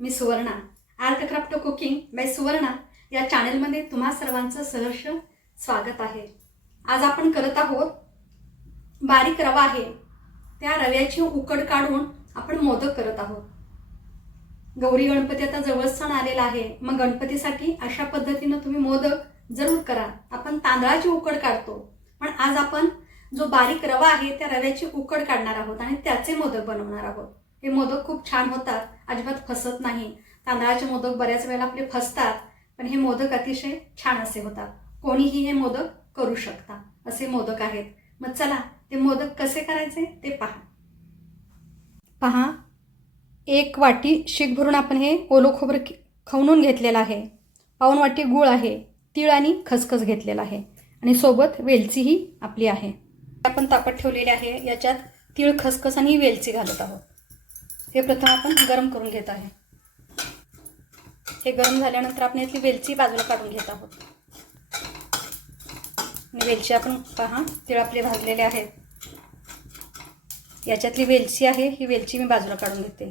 Me Suvarna. Art craft cooking by Suvarna या चॅनेलमध्ये तुम्हा सर्वांचं सहर्ष स्वागत आहे. आज आपण करत आहोत बारीक रवा आहे. त्या रव्याची उकड काढून आपण मोदक करत आहोत. गौरी गणपती आता जवळ सण आलेला आहे. मग गणपतीसाठी अशा पद्धतीनं तुम्ही मोदक जरूर करा. आपण तांदळाची उकड काढतो. पण आज आपण जो बारीक रवा आहे त्या रव्याची उकड काढणार आहोत आणि त्याचे मोदक बनवणार आहोत. हे मोदक खूप छान होतात. अजिबात फसत नाही. तांदळाचे मोदक बऱ्याच वेळेला आपले फसतात पण हे मोदक अतिशय छान असे होतात. कोणीही हे मोदक करू शकता. असे मोदक आहेत. मग चला ते मोदक कसे करायचे ते पहा. पहा एक वाटी शीख भरून आपण हे ओलो खोबरं खवणून घेतलेलं आहे. पाऊन वाटी गूळ आहे. तीळ आणि खसखस घेतलेला आहे. आणि सोबत वेलचीही आपली आहे. आपण तापत ठेवलेली आहे. याच्यात तीळ खसखस आणि वेलची घालत आहोत. हे प्रथम आपण गरम करून घेत आहे. हे गरम झाल्यानंतर आपण यातली वेलची बाजूला काढून घेत आहोत. आणि वेलची आपण पहा तीळ आपले भाजलेले आहेत. याच्यातली वेलची आहे ही वेलची मी बाजूला काढून घेते.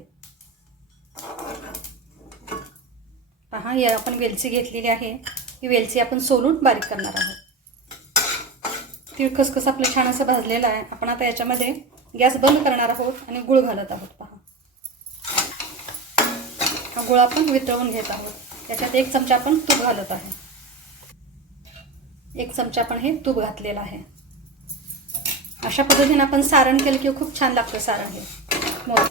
पहा या आपण वेलची घेतलेली आहे. ही वेलची आपण सोलून बारीक करणार आहोत. तीळ खसखस आपलं छान असं भाजलेलं आहे. आपण आता याच्यामध्ये गॅस बंद करणार आहोत आणि गुळ घालत आहोत पहा. हा गुळ आपण वितळवून घेत आहोत. त्याच्यात एक चमचा आपण तूप घालत आहे. एक चमचा आपण हे तूप घातलेलं आहे. अशा पद्धतीने आपण सारण केलं की खूप छान लागतं सारण हे. मोर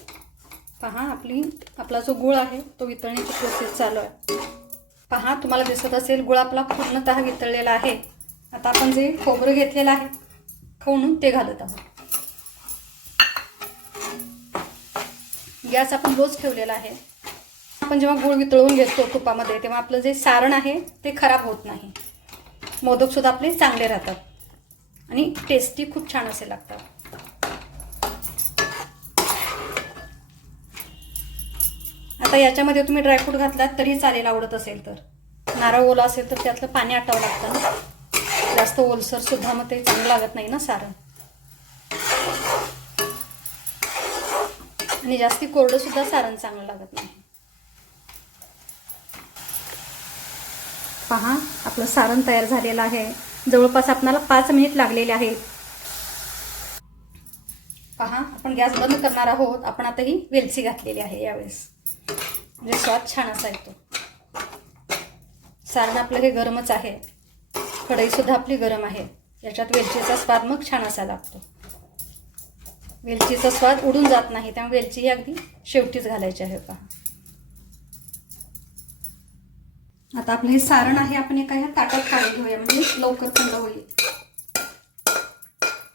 पहा आपली आपला जो गुळ आहे तो वितळण्याची प्रोसेस चालू आहे. पहा तुम्हाला दिसत असेल गुळ आपला पूर्णतः वितळलेला आहे. आता आपण जे खोबरं घेतलेलं आहे खवणून ते घालत आहोत. गॅस आपण रोज ठेवलेला आहे. आपण जेव्हा गुळ वितळून घेतो तुपामध्ये तेव्हा आपलं जे सारण आहे ते खराब होत नाही. मोदकसुद्धा आपले चांगले राहतात. आणि टेस्टी खूप छान असे लागतात. आता याच्यामध्ये तुम्ही ड्रायफ्रूट घातलात तरी चालेल आवडत असेल तर. नारळ ओला असेल तर त्यातलं पाणी आटावं लागतं ना. जास्त ओलसर सुद्धा मग ते चांगलं लागत नाही ना सारण. आणि जास्ती कोरडं सुद्धा सारण चांगलं लागत नाही. पहा आपलं सारण तयार झालेलं आहे. जवळपास आपणाला पाच मिनिट लागलेले आहेत. पहा आपण गॅस बंद करणार आहोत. आपण आता ही वेलची घातलेली आहे यावेळेस. म्हणजे स्वाद छान असा येतो. सारण आपलं हे गरमच आहे. कढईसुद्धा आपली गरम आहे. याच्यात वेलचीचा स्वाद मग छान असा लागतो. वेलचीचा स्वाद उडून जात नाही त्यामुळे वेलची ही अगदी शेवटीच घालायची आहे पहा. आता आपलं हे सारण आहे आपण एका ह्या ताटात काढून घेऊया म्हणजे लवकर थंड होईल.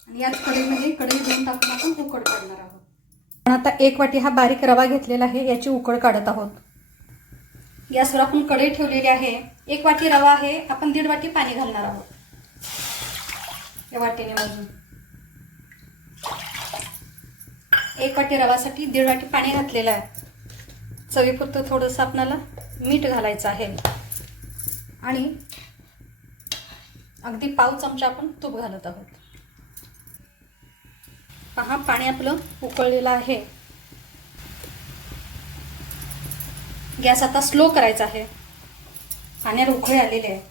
आणि याच कढईमध्ये कढई घेऊन टाकून आपण उकड काढणार आहोत. पण आता एक वाटी हा बारीक रवा घेतलेला आहे याची उकड काढत आहोत. गॅसवर आपण कढई ठेवलेली आहे. एक वाटी रवा आहे आपण दीड वाटी पाणी घालणार आहोत. या वाटीने मोजून एक वाटी रवासाठी दीड वाटी पाणी घातलेलं आहे. चवीपुरतं थोडंसं आपणाला मीठ घालायचं आहे. आणि अगदी पाव चमचा आपण तूप घालत आहोत. पहा पाणी आपलं उकळलेलं आहे. गॅस आता स्लो करायचा आहे. पाण्यावर उकळी आलेले आहे.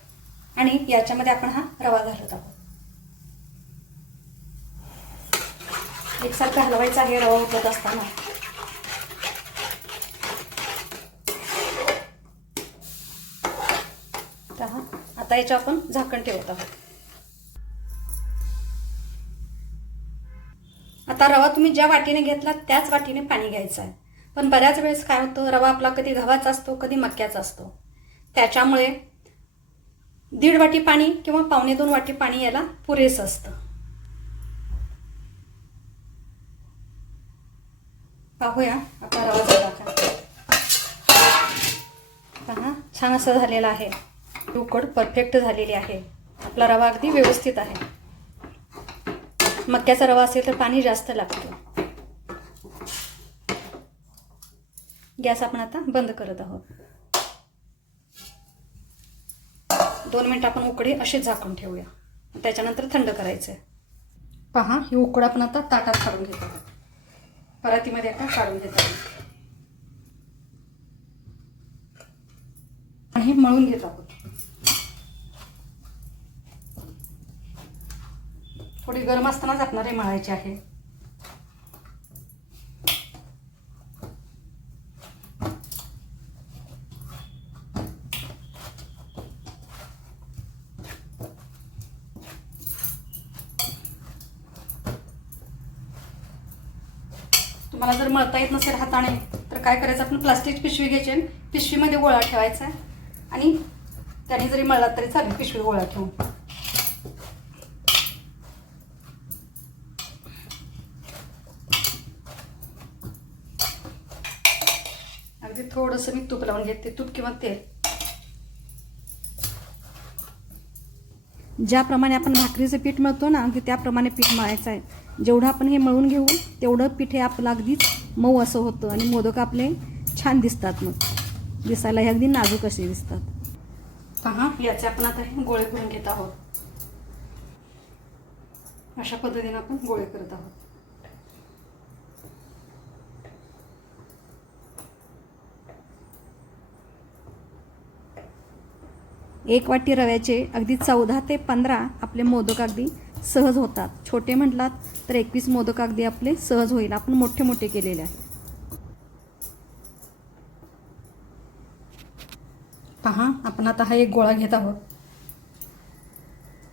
आणि याच्यामध्ये आपण हा रवा घालत आहोत. एकसारखं हलवायचा आहे रवा उकळत असताना पहा आता याच्या आपण झाकण ठेवत आहोत. आता रवा तुम्ही ज्या वाटीने घेतला त्याच वाटीने पाणी घ्यायचं आहे पण बऱ्याच वेळेस काय होतं रवा आपला कधी गव्हाचा असतो कधी मक्याचा असतो. त्याच्यामुळे दीड वाटी पाणी किंवा पावणे दोन वाटी पाणी याला पुरेसं असतं. पाहूया आपला रवा झाला का पहा छान असं झालेला आहे. उकड परफेक्ट झालेली आहे. आपला रवा अगदी व्यवस्थित आहे. मक्याचा रवा असेल तर पाणी जास्त लागतं. गॅस आपण आता बंद करत आहोत. दोन मिनटं आपण उकडी अशीच झाकून ठेवूया. त्याच्यानंतर थंड करायचं आहे पहा ही उकड आपण आता ताटात काढून घेतो परातीमध्ये आता काढून घेत आहोत हे मळून घेत आहोत. थोडी गरम असतानाच आपणारे हे मळायचे आहे. तुम्हाला जर मळता येत नसेल हाताने तर काय करायचं? आपण प्लास्टिक पिशवी घ्यायची पिशवीमध्ये गोळा ठेवायचा आणि त्याने जरी मळला तरी चालेल पिशवी गोळा ठेवून अगदी थोडंसं मी तूप लावून घेते. तूप किंवा तेल. ज्याप्रमाणे आपण भाकरीचं पीठ मळतो ना अगदी त्याप्रमाणे पीठ मळायचं आहे. जेवढं आपण हे मळून घेऊ तेवढं पीठ हे आपलं अगदीच मऊ असं होतं आणि मोदक आपले छान दिसतात मग. दिसायला हे अगदी नाजूक असे दिसतात. पहा याचे आपण आता हे गोळे करून घेत आहोत. अशा पद्धतीने आपण गोळे करत आहोत. एक वाटी रव्याचे अगदी चौदा ते पंधरा आपले मोदक अगदी सहज होतात. छोटे म्हटलात तर एकवीस मोदक अगदी आपले सहज होईल. आपण मोठे मोठे केलेले आहे. पहा आपण आता हा एक गोळा घेत आहोत.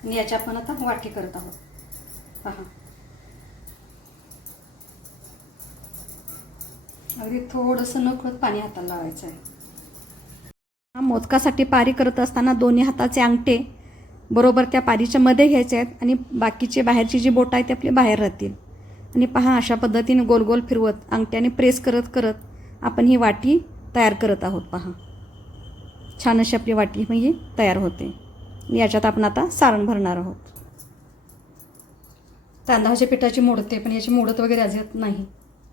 आणि याची आपण आता वाटी करत आहोत. पहा. अगदी थोडंसं नकळत पाणी हाताला लावायचं आहे. हा मोदकासाठी पारी करत असताना दोन्ही हाताचे अंगठे बरोबर त्या पारीच्या मध्ये घ्यायचे आहेत आणि बाकीचे बाहेरची जी बोटं आहेत ते आपली बाहेर राहतील. आणि पहा अशा पद्धतीने गोल गोल फिरवत अंगठ्याने प्रेस करत करत आपण ही वाटी तयार करत आहोत. पहा. छान अशी आपली वाटी म्हणजे तयार होते. याच्यात आपण आता सारण भरणार आहोत. तांदळाच्या पिठाची मोडते पण याची मोडत वगैरे अजिबात नाही.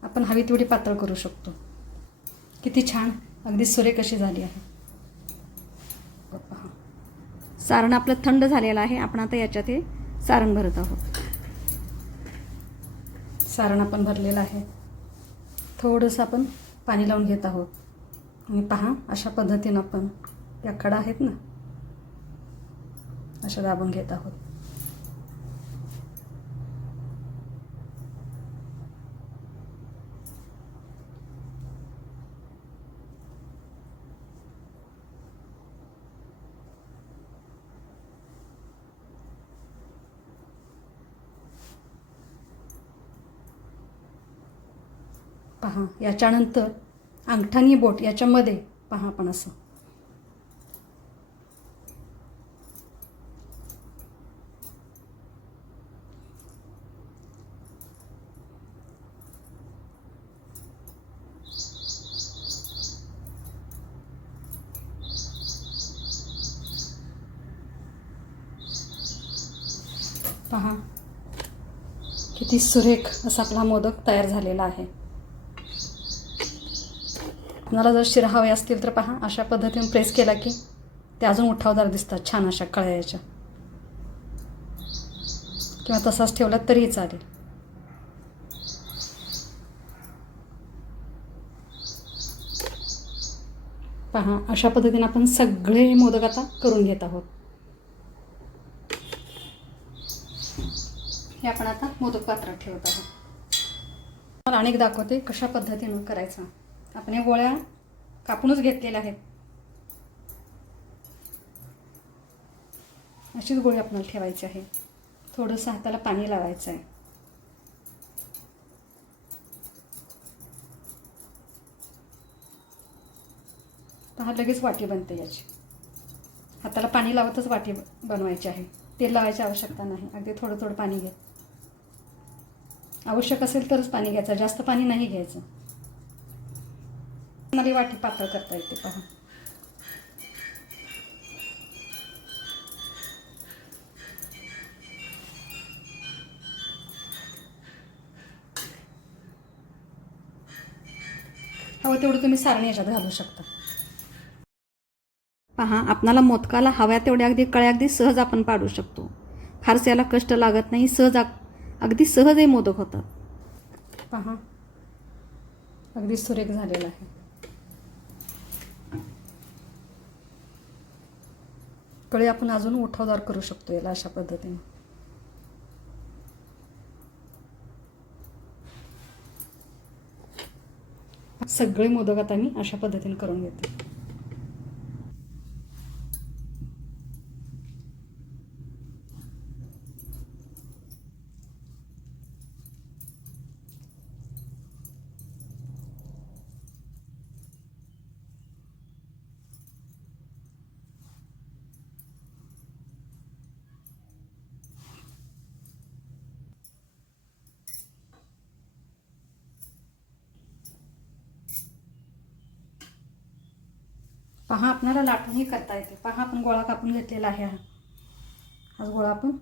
आपण हवी तेवढी पातळ करू शकतो. किती छान. अगदी सुरेख अशी झाली आहे. सारण आपलं थंड झालेलं आहे. आपण आता याच्यात हे सारण भरत आहोत. सारण आपण भरलेलं आहे. थोडंसं आपण पाणी लावून घेत आहोत. आणि पहा अशा पद्धतीनं आपण या कडा आहेत ना अशा दाबून घेत आहोत. पहा याच्यानंतर अंगठानी बोट याच्यामध्ये पहा आपण असं. पहा किती सुरेख असा आपला मोदक तयार झालेला आहे. आपणाला जर शिरा हवे असतील तर पहा अशा पद्धतीने प्रेस केला की ते अजून उठावदार दिसतात छान अशा कळ्याच्या किंवा तसाच ठेवला तरीही चालेल. पहा अशा पद्धतीने आपण सगळे मोदक आता करून घेत आहोत. हे आपण आता मोदक पात्रात ठेवत आहोत. मला अनेक दाखवते कशा पद्धतीनं करायचं. आपण या गोळ्या कापूनच घेतलेल्या आहेत. अशीच गोळी आपल्याला ठेवायची आहे. थोडंसं हाताला पाणी लावायचं आहे. पहा लगेच वाटी बनते याची. हाताला पाणी लावतच वाटी बनवायची आहे. तेल लावायची आवश्यकता नाही. अगदी थोडं थोडं पाणी घ्या. आवश्यक असेल तरच पाणी घ्यायचं. जास्त पाणी नाही घ्यायचं. मला वाटी पातळ करता येते पहा. हवं तेवढं तुम्ही सारणी याच्यात घालू शकता. पहा आपणाला मोदकाला हव्या तेवढ्या अगदी कळ्या अगदी सहज आपण पाडू शकतो. फारसे याला कष्ट लागत नाही सहज अगदी सहज हे मोदक होतात. पहा अगदी सुरेख झालेला आहे. कळी आपण अजून उठावदार करू शकतो याला अशा पद्धतीने. सगळे मोदक आता मी अशा पद्धतीने करून घेते. पहा आपल्याला लाटूनही करता येते. पहा आपण गोळा कापून घेतलेला आहे हा. हा गोळा आपण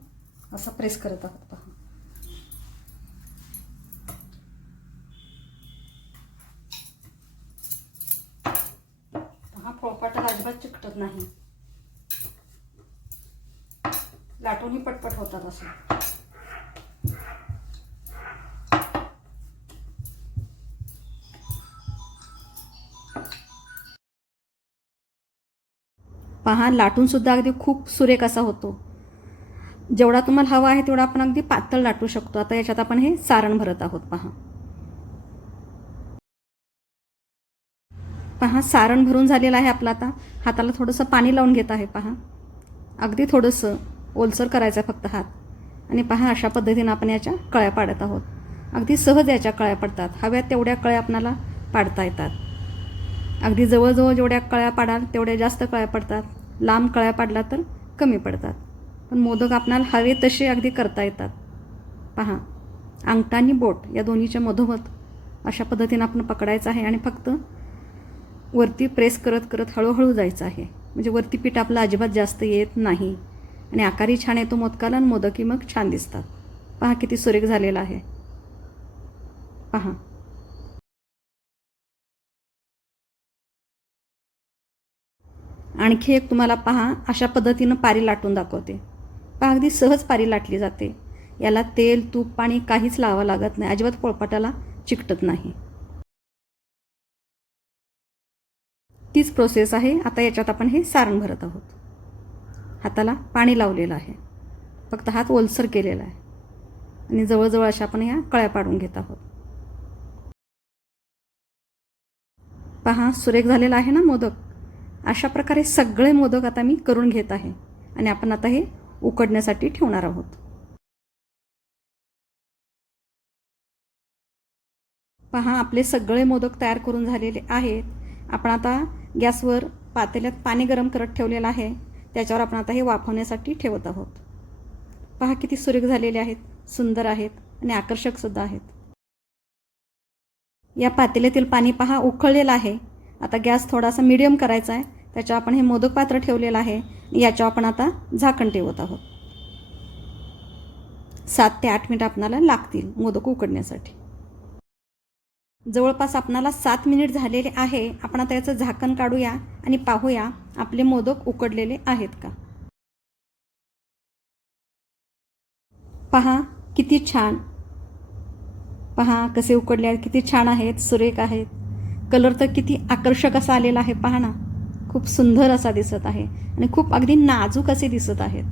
असा प्रेस करत आहोत पहा. पहा पोळपाटाला अजिबात चिकटत नाही. लाटूनही पटपट होतात असं. पहा लाटूनसुद्धा अगदी खूप सुरेख असा होतो. जेवढा तुम्हाला हवा आहे तेवढा आपण अगदी पातळ लाटू शकतो. आता याच्यात आपण हे सारण भरत आहोत पहा. पहा सारण भरून झालेलं आहे आपलं आता. हाताला थोडंसं पाणी लावून घेत आहे पहा. अगदी थोडंसं ओलसर करायचं आहे फक्त हात. आणि पहा अशा पद्धतीनं आपण याच्या कळ्या पाडत आहोत. अगदी सहज याच्या कळ्या पडतात. हव्यात तेवढ्या कळ्या आपणाला पाडता येतात. अगदी जवळजवळ जेवढ्या कळ्या पाडाल तेवढ्या जास्त कळ्या पडतात. लांब कळ्या पाडल्या तर कमी पडतात. पण मोदक आपणाला हवे तसे अगदी करता येतात. पहा अंगठा आणि बोट या दोन्हीच्या मधोमध अशा पद्धतीनं आपण पकडायचं आहे आणि फक्त वरती प्रेस करत करत हळूहळू जायचं आहे. म्हणजे वरती पीठ आपलं अजिबात जास्त येत नाही. आणि आकारही छान येतो मोदकाला आणि मोदकी मग छान दिसतात. पहा किती सुरेख झालेला आहे. पहा आणखी एक तुम्हाला पहा अशा पद्धतीनं पारी लाटून दाखवते. पहा अगदी सहज पारी लाटली जाते. याला तेल तूप पाणी काहीच लावावं लागत नाही. अजिबात पोळपाटाला चिकटत नाही. तीच प्रोसेस आहे. आता याच्यात आपण हे सारण भरत आहोत. हाताला पाणी लावलेलं आहे. फक्त हात ओलसर केलेला आहे. आणि जवळजवळ अशा आपण या कळ्या पाडून घेत आहोत. पहा सुरेख झालेला आहे ना मोदक? अशा प्रकारे सगळे मोदक आता मी करून घेत आहे. आणि आपण आता हे उकडण्यासाठी ठेवणार आहोत. पहा आपले सगळे मोदक तयार करून झालेले आहेत. आपण आता गॅसवर पातेल्यात पाणी गरम करत ठेवलेलं आहे. त्याच्यावर आपण आता हे वाफवण्यासाठी ठेवत आहोत. पहा किती सुरेख झालेले आहेत. सुंदर आहेत आणि आकर्षकसुद्धा आहेत. या पातेल्यातील पाणी पहा उकळलेलं आहे. आता गॅस थोडासा मिडियम करायचा आहे. त्याच्या आपण हे मोदक पात्र ठेवलेलं आहे. याच्यावर आपण आता झाकण ठेवत आहोत. सात ते आठ मिनिट आपणाला लागतील मोदक उकडण्यासाठी. जवळपास आपणाला सात मिनिट झालेले आहे. आपण आता याचं झाकण काढूया आणि पाहूया आपले मोदक उकडलेले आहेत का. पहा किती छान. पहा कसे उकडले आहेत किती छान आहेत सुरेख आहेत. कलर तर किती आकर्षक असा आलेला आहे पहा ना. खूप सुंदर असा दिसत आहे आणि खूप अगदी नाजूक असे दिसत आहेत.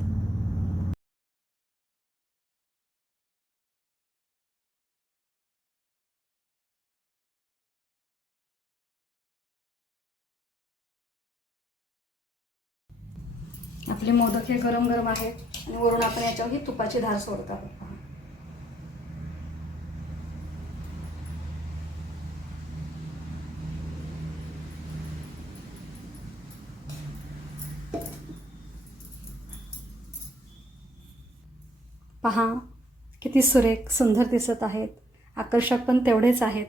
आपले मोदक हे गरम गरम आहेत आणि वरून आपण याच्यावर ही तुपाची धार सोडत आहोत. पहा किती सुरेख सुंदर दिसत आहेत. आकर्षक पण तेवढेच आहेत.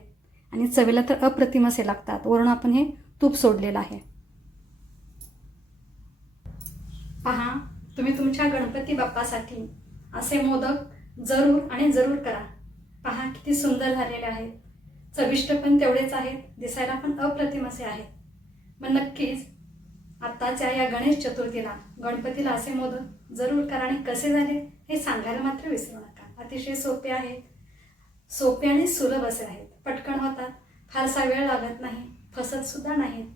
आणि चवीला तर अप्रतिम असे लागतात. वरून आपण हे तूप सोडलेलं आहे. पहा तुम्ही तुमच्या गणपती बाप्पासाठी असे मोदक जरूर आणि जरूर करा. पहा किती सुंदर झालेले आहेत. चविष्ट पण तेवढेच आहेत. दिसायला पण अप्रतिम असे आहेत. मग नक्कीच आत्ताच्या या गणेश चतुर्थीला गणपतीला असे मोदक जरूर करा आणि कसे झाले हे सांगायला मात्र विसरू नका. अतिशय सोपे आहेत. सोपे आणि सुलभ असे आहेत. पटकन होतात. फारसा वेळ लागत नाही. फसतसुद्धा नाहीत.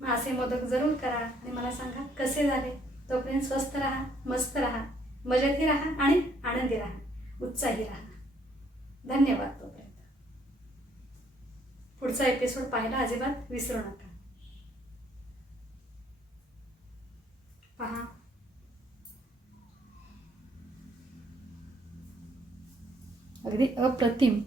मग असे मोदक जरूर करा आणि मला सांगा कसे झाले. तोपर्यंत स्वस्त राहा मस्त राहा मजेतही राहा आणि आनंदी राहा उत्साही राहा. धन्यवाद तोपर्यंत. पुढचा एपिसोड पाहायला अजिबात विसरू नका. पहा. अगदी अप्रतिम.